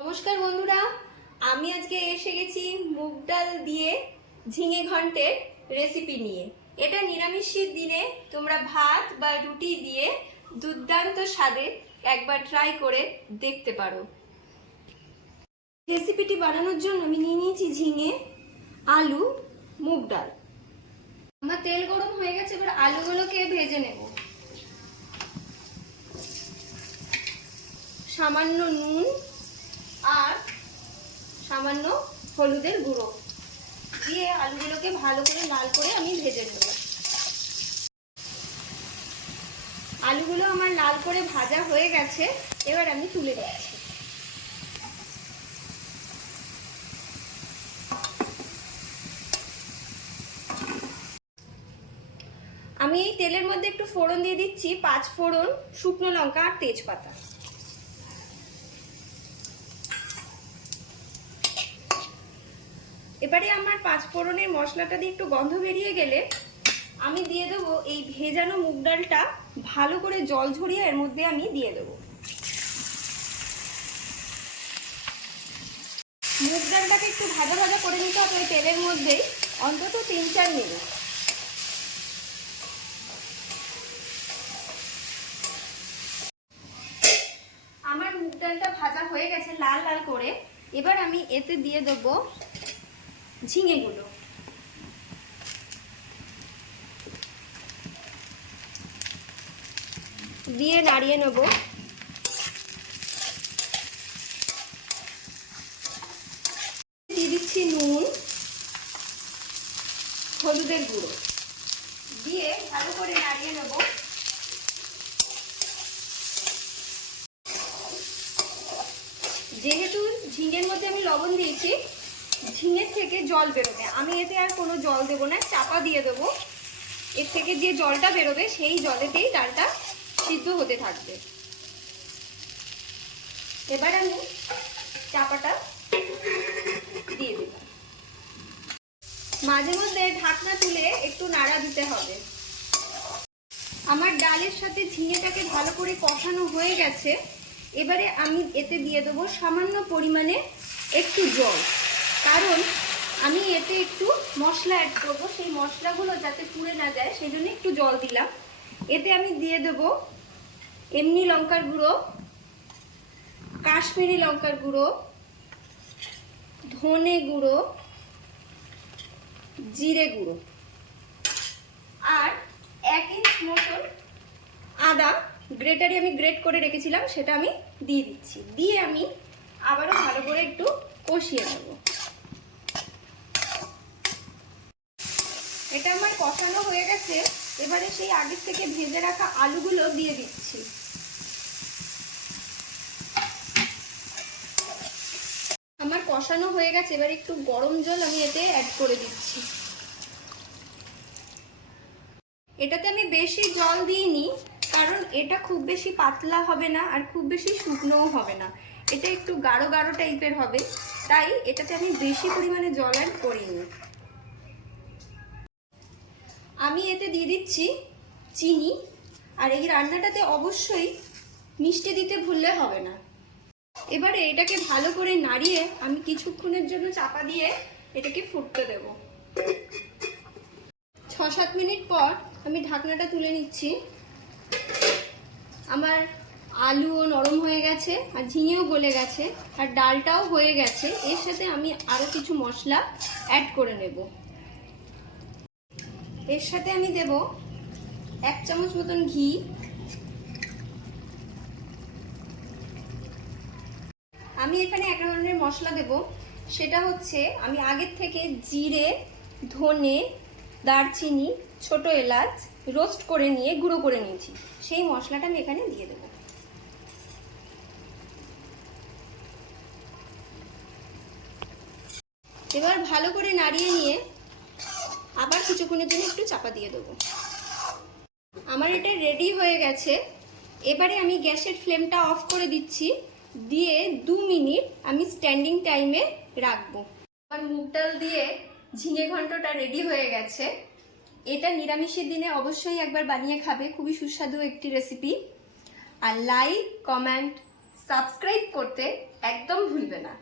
নমস্কার বন্ধুরা, আমি আজকে এসে গেছি মুগ ডাল দিয়ে ঝিঙে ঘন্টের রেসিপি নিয়ে। এটা নিরামিষের দিনে তোমরা ভাত বা রুটি দিয়ে দুর্দান্ত স্বাদে একবার ট্রাই করে দেখতে পারো। রেসিপিটি বানানোর জন্য আমি নিয়ে নিয়েছি ঝিঙে, আলু, মুগ ডাল। আমার তেল গরম হয়ে গেছে, এবার আলুগুলোকে ভেজে নেব। সামান্য নুন আর সামান্য হলুদের গুঁড়ো। দিয়ে আলুগুলোকে ভালো করে লাল করে আমি ভেজে নেব। আলুগুলো আমার লাল করে ভাজা হয়ে গেছে, এবার আমি তুলে দিচ্ছি আমি এই তেলের মধ্যে একটু ফোড়ন দিয়ে দিচ্ছি, পাঁচ ফোড়ন শুকনো লঙ্কা আর তেজপাতা। এবারে আমার পাঁচ ফোড়নের মশলাটা দিয়ে একটু গন্ধ বেরিয়ে গেলে আমি দিয়ে দেবো এই ভেজানো মুগ ডালটা ভালো করে জল ঝরিয়ে এর মধ্যে আমি দিয়ে দেবো। মুগ ডালটাকে একটু ভাজা ভাজা করে নিতে হবে তেলের মধ্যেই অন্তত তিন চার মিনিট। আমার মুগ ডালটা ভাজা হয়ে গেছে লাল লাল করে। এবার আমি এতে দিয়ে দেবো ঝিঙেগুলো দিয়ে নাড়িয়ে নেব। দিয়ে দিচ্ছি নুন, হলুদের গুঁড়ো। দিয়ে ভালো করে নাড়িয়ে নেব। যেহেতু ঝিঙের মধ্যে আমি লবণ দিয়েছি থেকে জল বেরোবে। আমি এতে আর কোনো জল দেবো না, চাপা দিয়ে দেবো। এর থেকে যে জলটা বেরোবে, সেই জলেতেই ডালটা সিদ্ধ হতে থাকবে। এবার আমি চাপাটা দিয়ে দিলাম মাঝে মধ্যে ঢাকনা তুলে একটু নাড়া দিতে হবে। আমার ডালের সাথে ঝিঙেটাকে ভালো করে কষানো হয়ে গেছে। এবারে আমি এতে দিয়ে দেবো সামান্য পরিমাণে একটু জল। কারণ আমি এতে একটু মশলা অ্যাড করব। সেই মশলাগুলো যাতে পুড়ে না যায়, সেই জন্য একটু জল দিলাম। এতে আমি দিয়ে দেবো এমনি লঙ্কার গুঁড়ো, কাশ্মীরি লঙ্কার গুঁড়ো, ধনে গুঁড়ো, জিরে গুঁড়ো। আর এক ইঞ্চ মতন আদা, গ্রেটারে আমি গ্রেট করে রেখেছিলাম, সেটা আমি দিয়ে দিচ্ছি। দিয়ে আমি আবারও ভালো করে একটু কষিয়ে নেব। এটা আমার কষানো হয়ে গেছে। এবারে সেই আগের থেকে ভেজে রাখা আলুগুলো দিয়ে দিচ্ছি। আমার কষানো হয়ে গেছে, এবার একটু গরম জল আমি এতে অ্যাড করে দিচ্ছি। এটাতে আমি বেশি জল দিইনি, কারণ এটা খুব বেশি পাতলা হবে না আর খুব বেশি শুকনোও হবে না। এটা একটু গাঢ় গাঢ় টাইপের হবে, তাই এটাতে আমি বেশি পরিমাণে জল অ্যাড করিনি। আমি এতে দিয়ে দিচ্ছি চিনি, আর এই রান্নাটাতে অবশ্যই মিষ্টি দিতে ভুললে হবে না। এবারে এটাকে ভালো করে নাড়িয়ে আমি কিছুক্ষণের জন্য চাপা দিয়ে এটাকে ফুটতে দেব। ছ সাত মিনিট পর আমি ঢাকনাটা তুলে নিচ্ছি। আমার আলুও নরম হয়ে গেছে, আর ঝিঙেও গলে গেছে, আর ডালটাও হয়ে গেছে। এর সাথে আমি আরও কিছু মশলা অ্যাড করে নেব। এর সাথে আমি দেব এক চামচ মতন ঘি। আমি এখানে এক ধরনের মশলা দেব। সেটা হচ্ছে, আমি আগের থেকে জিরে, ধনে, দারচিনি, ছোট এলাচ রোস্ট করে নিয়ে গুঁড়ো করে নিয়েছি। সেই মশলাটা আমি এখানে দিয়ে দেব। এবার ভালো করে নাড়িয়ে নিয়ে আবার কিছুক্ষণের জন্য একটু চাপা দিয়ে দেবো। আমার এটা রেডি হয়ে গেছে। এবারে আমি গ্যাসের ফ্লেমটা অফ করে দিচ্ছি। দিয়ে দু মিনিট আমি স্ট্যান্ডিং টাইমে রাখব। আমার মুগ ডাল দিয়ে ঝিঙে ঘন্টটা রেডি হয়ে গেছে। এটা নিরামিষের দিনে অবশ্যই একবার বানিয়ে খাবে। খুবই সুস্বাদু একটি রেসিপি আর লাইক কমেন্ট সাবস্ক্রাইব করতে একদম ভুলবে না।